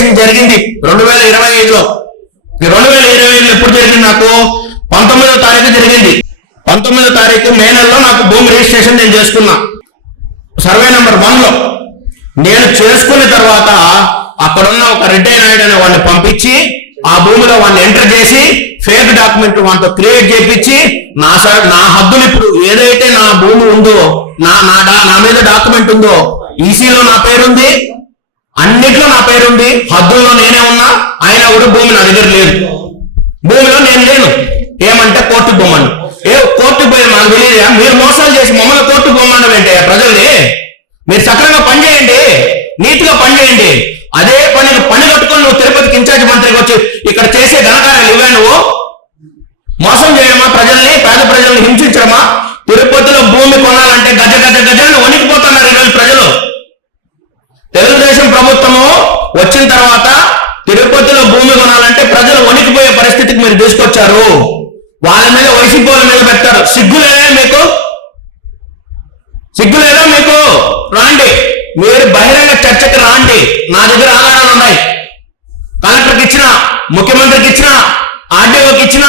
Registration జరిగింది 2025లో. 2025లో ఎప్పుడు జరిగింది? నాకు 19వ తారీఖు జరిగింది. 19వ తారీఖు మే నెలలో నాకు భూమి రిజిస్ట్రేషన్ నేను చేసుకున్నా సర్వే నెంబర్ 1లో. నేను చేసుకున్న తర్వాత అక్కడున్న ఒక రెడ్డి నాయుడు అనే వాడిని పంపించి ఆ భూమిలో వాడిని ఎంటర్ చేసి ఫేక్ డాక్యుమెంట్ వాటితో క్రియేట్ చేయించి నా హద్దులు ఇప్పుడు ఏదైతే నా భూమి ఉందో నా మీద డాక్యుమెంట్ ఉందో ఈసీలో నా పేరుంది, అన్నిట్లో నా పేరుంది, హద్దుల్లో నేనే ఉన్నా. ఆయన కూడా భూమి నా దగ్గర లేదు, భూమిలో నేను లేను. ఏమంటే కోర్టుకు పోమని. కోర్టుకు పోయి మాకు తెలియదా? మీరు మోసాలు చేసి మమ్మల్ని కోర్టుకు పోమనడం ఏంటి? ప్రజల్ని మీరు సక్రంగా పనిచేయండి, నీట్ గా పనిచేయండి. అదే పని కట్టుకొని నువ్వు తిరుపతికి ఇన్ఛార్జ్ మంత్రికి వచ్చి ఇక్కడ చేసే ఘనకార్యాలు ఇవే. నువ్వు మోసం చేయడమా? ప్రజల్ని, పేద ప్రజల్ని హింసించడమా? తిరుపతిలో భూమి కొనాలంటే గజ గజ గజాన్ని వణికిపోతున్నారు ఈరోజు ప్రజలు. తెలుగుదేశం ప్రభుత్వము వచ్చిన తర్వాత తిరుపతిలో భూమి కొనాలంటే ప్రజలు వణికిపోయే పరిస్థితికి మీరు తీసుకొచ్చారు. వాళ్ళ మీద వైసీపీ వాళ్ళ మీద పెట్టారు. సిగ్గులేదా మీకు? సిగ్గులేదా మీకు? రాండి, మీరు బహిరంగ చర్చకి రాండి. నా దగ్గర ఆధారాలు ఉన్నాయి. కలెక్టర్కి ఇచ్చిన, ముఖ్యమంత్రికి ఇచ్చిన, ఆర్డీఓకి ఇచ్చిన,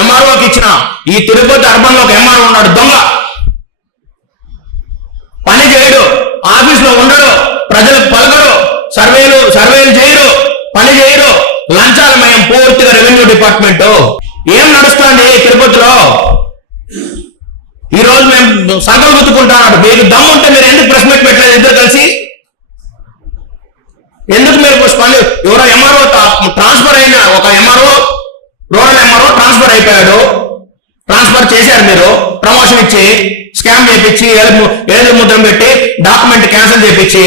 ఎంఆర్ఓకి ఇచ్చిన. ఈ తిరుపతి అర్బన్ లో ఒక ఎంఆర్ఓ ఉన్నాడు, దొంగ. పని చేయడు, ఆఫీసులో ఉండడు, ప్రజలకు పలకరు, సర్వేలు చేయరు, పని చేయరు, లంచాలమయం పూర్తిగా రెవెన్యూ డిపార్ట్మెంట్. ఏం నడుస్తుంది తిరుపతిలో? ఈ రోజు మేము సగం గుర్తుకుంటున్నాడు. మీకు దమ్ముంటే మీరు ఎందుకు ప్రెస్ మీట్ పెట్టలేదు? ఇద్దరు కలిసి ఎందుకు మీరు ఎవరో ఎంఆర్ఓ ట్రాన్స్ఫర్ అయిన ఒక ఎంఆర్ఓ, రూరల్ ఎంఆర్ఓ ట్రాన్స్ఫర్ అయిపోయాడు. ట్రాన్స్ఫర్ చేశారు మీరు, ప్రమోషన్ ఇచ్చి, స్కామ్ చేయించి, ఏడు ముద్ర పెట్టి డాక్యుమెంట్ క్యాన్సిల్ చేయించి.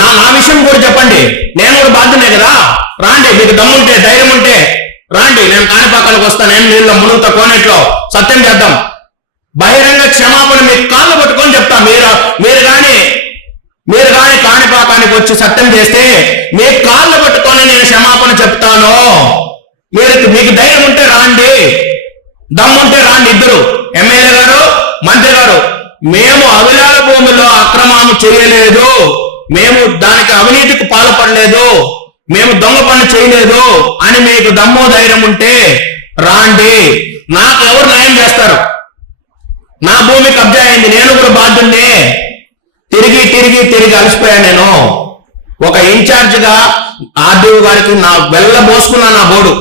నా విషయం కూడా చెప్పండి, నేను కూడా బాధ్యనే కదా. రాండి, మీకు దమ్ముంటే, ధైర్యం ఉంటే రాండి. నేను కాణిపాకానికి వస్తాను, నేను నీళ్ళ మునుగుతా, కోనేట్లో సత్యం చేద్దాం. బహిరంగ క్షమాపణ మీకు కాళ్ళు పట్టుకొని చెప్తా. మీరు కానీ కాణిపాకానికి వచ్చి సత్యం చేస్తే మీ కాళ్ళు పట్టుకొని నేను క్షమాపణ చెప్తాను. మీకు ధైర్యం ఉంటే రాండి, దమ్ముంటే రాండి. ఇద్దరు ఎమ్మెల్యే గారు, మంత్రి గారు, మేము అవిలాల భూమిలో అక్రమాలు చేయలేదు, మేము దానికి అవినీతికి పాల్పడలేదు, మేము దొంగ పని చేయలేదు అని మీకు దమ్ము ధైర్యం ఉంటే రాండి. నాకు ఎవరు న్యాయం చేస్తారు? నా భూమి కబ్జా అయింది, నేను కూడా బాధ్యుండే. తిరిగి అలసిపోయాను నేను. ఒక ఇన్ఛార్జిగా ఆర్డీఓ గారికి నా వెళ్ళబోసుకున్నా నా బోర్డు.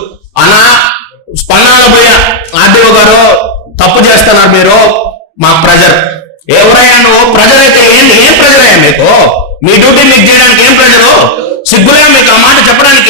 అనా స్పందనలో పోయా, ఆర్డీఓ గారు తప్పు చేస్తున్నారు మీరు, మా ప్రెజర్. ఎవరయ్యా నువ్వు? ప్రెజర్ అయితే ఏం ప్రెజర్ అయ్యా మీకు? మీ డ్యూటీ మీకు చేయడానికి ఏం ప్రెజరు? సిగ్గులే మీకు ఆ మాట చెప్పడానికి?